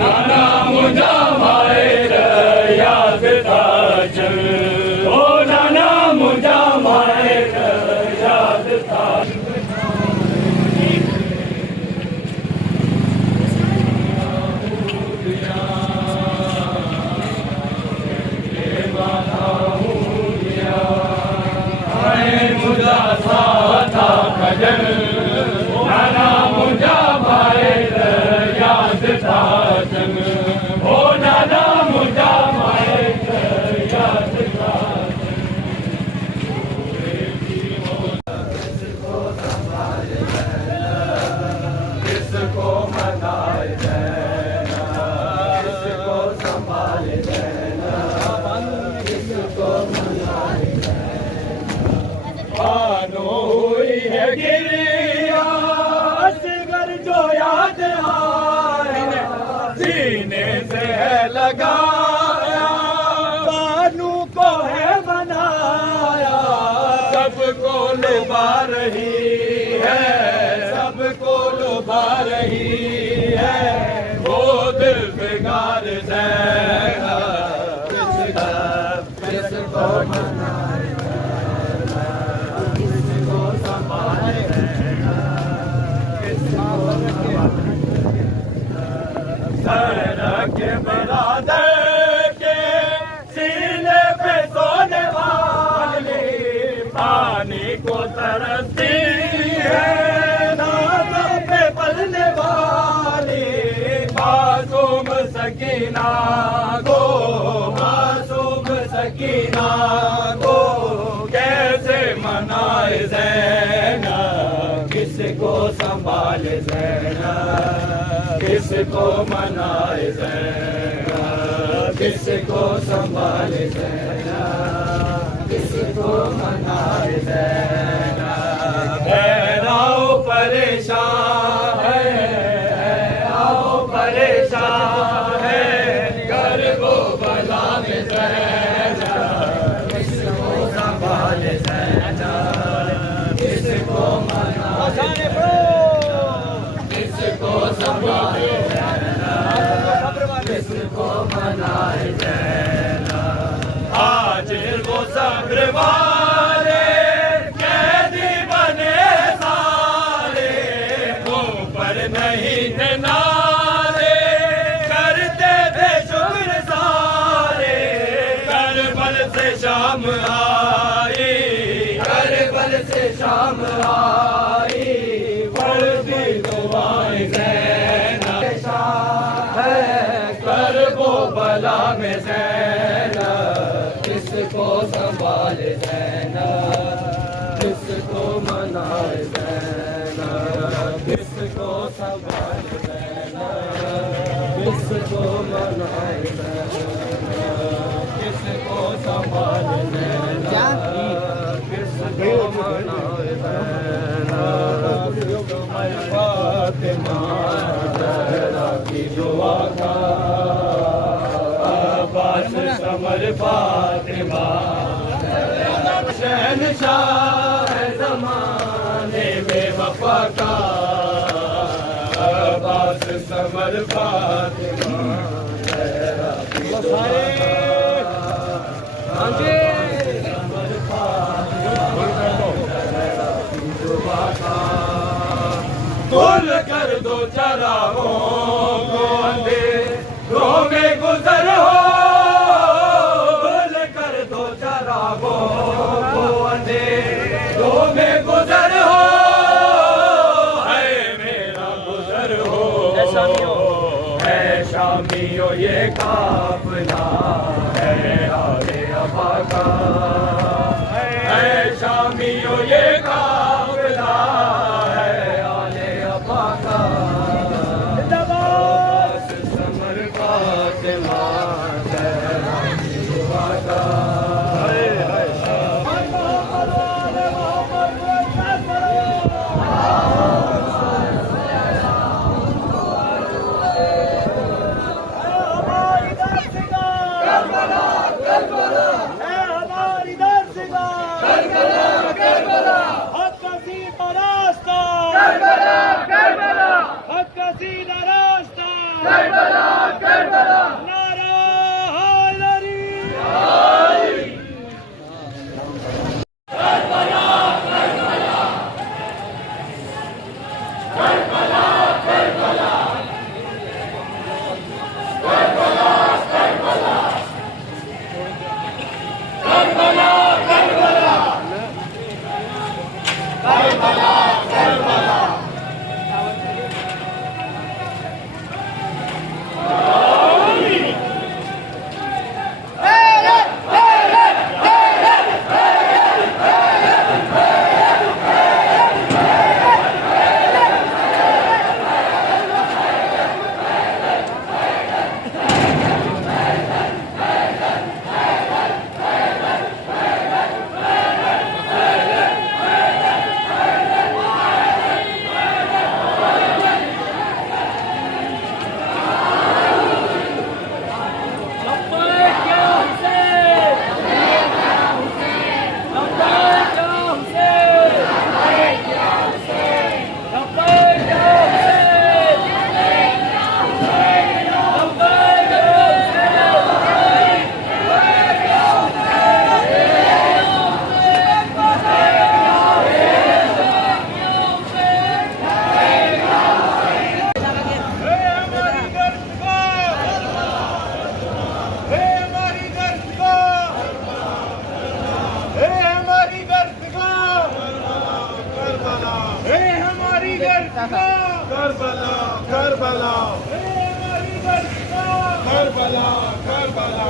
नाना मुझा मायर याद ताजन ओ नाना मुझा मायर याद ताजन मुझा था भजन नाना मुझा मायर याद ताजन ओ नाना मुझा मायर याद ताजन किसको मनाए देना किसको संभाले देना किसको मनाए बानो हुई है गिरिया असगर जो याद आया सीने से है लगाया बानू को है बनाया सबको लुभा रही है सबको लुभा रही है वो दिल बिगाड़ देगा किसको मनाए के बरादर के सीने पे सोने वाली पानी को तरसती है नाज़ों पे पलने वाली मासूम सकीना को मासूम सकीना को कैसे मनाए ज़ैना किसको संभाल ज़ैना किसको मनाए ज़ैना किसको संभाले ज़ैना किसको मनाए ज़ैना आओ परेशान है आओ परेशान है कर वो बला में ज़ैना किसको संभाले ज़ैना किसको मनाए किसको संभाले किसको मनाए देना आज वो सब्र वाले कैदी बने सारे मुंह पर नहीं थे नारे करते थे शुक्र सारे करबल से शाम आई करबल से शाम आई वर्दी दुआएं ज़ैना है कर वो बला में ज़ैना किसको संभाले ज़ैना किसको मनाए ज़ैना किसको संभाले ज़ैना किसको मनाए ज़ैना किसको संभाले ज़ैना किसको मनाए ज़ैना फातिमा ज़हरा की दुआ का अब्बास समर फातिमा शहंशाह ज़माने में वफ़ा का अब्बास समर फातिमा ज़हरा की दुआ का समर फातिमा खोल कर दो चरागों को अंधेरों में गुजर हो खोल कर दो चरागों को अंधेरों में गुजर हो है मेरा गुजर हो है शामियों ये काफिला है आले अबा का है शामियों ये काफिला करबला करबला नारा हैदरी करबला करबला करबला करबला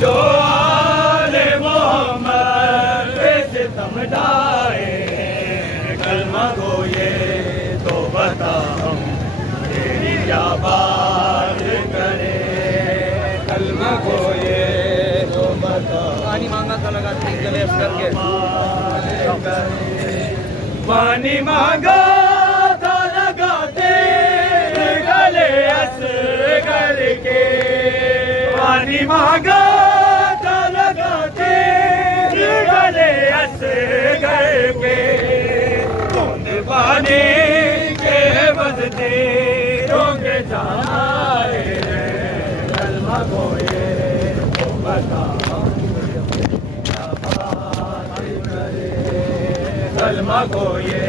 जो आले मोहम्मद पे सितम ढाए, कलमा गो ये तो बता हम तेरी क्या बात करें। कलमा गो ये तो बता, पानी मांगा था लगाते गले करके, पानी मांगा था लगाते गले अस करके, पानी मांगा था लगाते गले अस करके, बूंद पानी के बजते रोके जाए, कलमा को ये तो बता कलमा को ये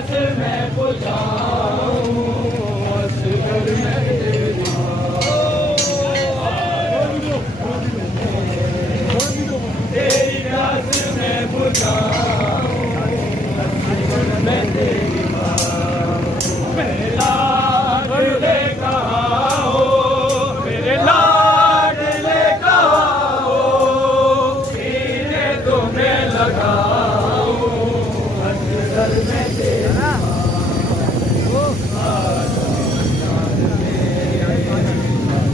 प्यास मैं बुझाऊं असगर में तेरी तेरी प्यास मैं बुझाऊं असगर में तेरी मेरे लाडले कहाँ हो मेरे लाडले कहाँ हो सीने तुम्हें लगाऊं असगर में तेरी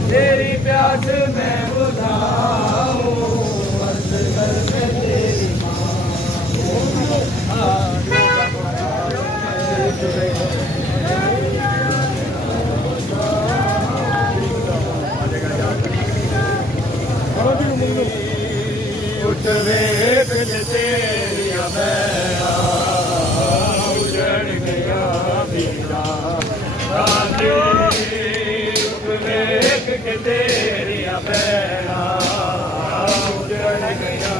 तेरी प्यास मैं बुझाऊं असगर में तेरी उठ वेख तेरिया बैरा उजड़ गया मेरा राधे उठ वेख के तेरिया बैरा उजड़ गया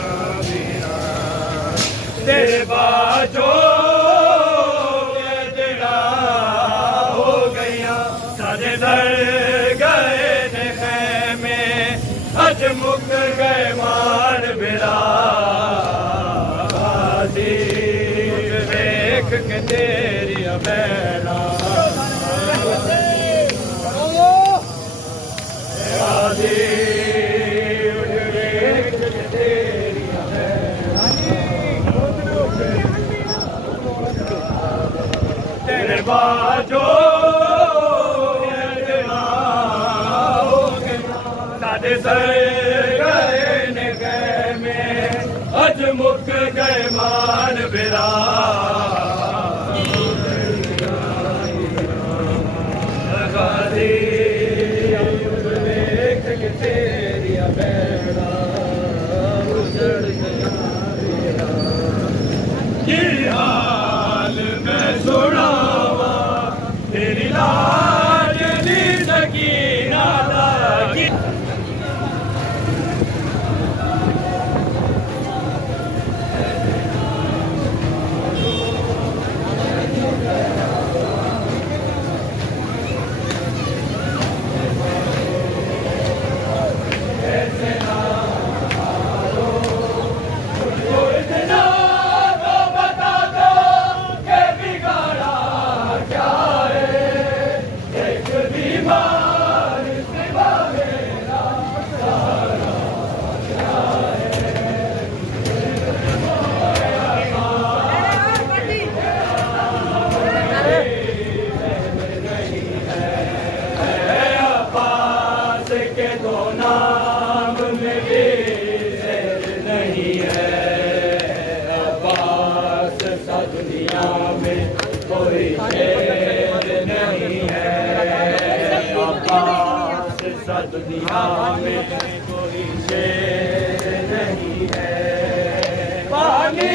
मेरा तेरे बाजो तेरा हो गया सारे दर गए ने खैमे अज मुक गए मान बिरा देख के तेरी बैरा देख के तेरी तेरे बाजो साढ़े सर गए ने गए में अज मुक गए मान बिरा देख के तेरी बैरा उजड़ गया मेरा ये हाल मैं सुनावा तेरी लाडली सकीना दा के दो नाम में बेर नहीं है अब्बास सा दुनिया में कोई शेर नहीं है अब्बास सा दुनिया में कोई शेर नहीं है पानी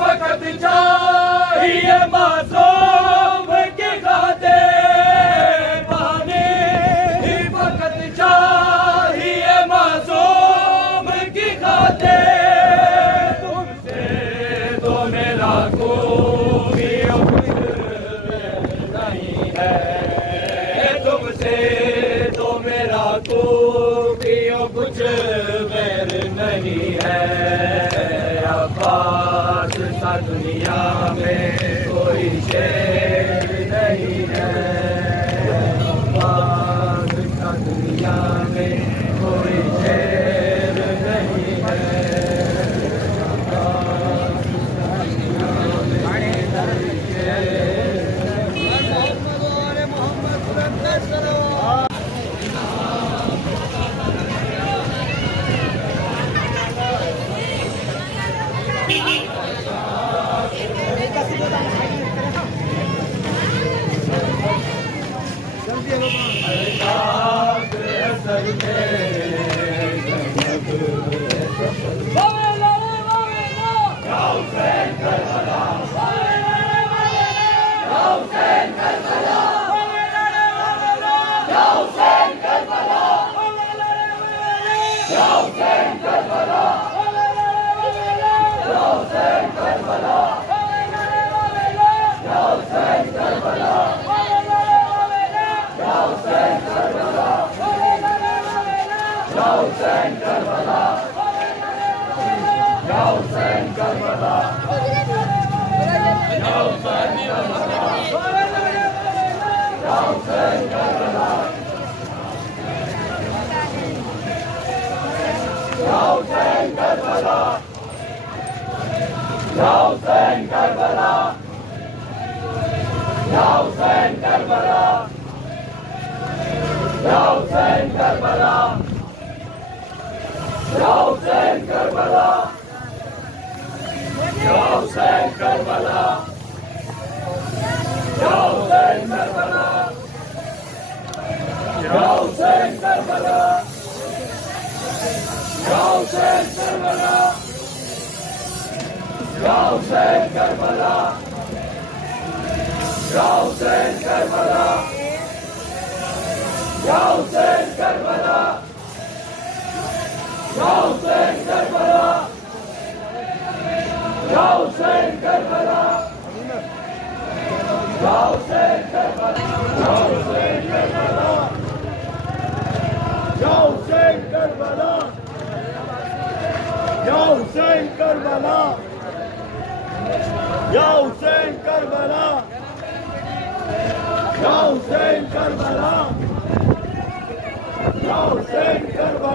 फकत चाहिए मासूम के खाते चाहिए मासूम की खाते तुमसे तो मेरा कोई नहीं है तुमसे तो मेरा कोई कुछ बैर नहीं है अब्बास सा दुनिया में कोई शेर नहीं है दुनिया में कोई शेर नहीं है Ya Hussein Karbala, Ya Hussein Karbala, Ya Hussein Karbala, Ya Hussein Karbala, Ya Hussein Karbala, Ya Hussein Karbala, Ya Hussein Karbala, Ya Hussein Karbala, Ya Hussein Karbala, Ya Hussein Karbala, Ya Hussein Karbala, Ya Hussein Karbala.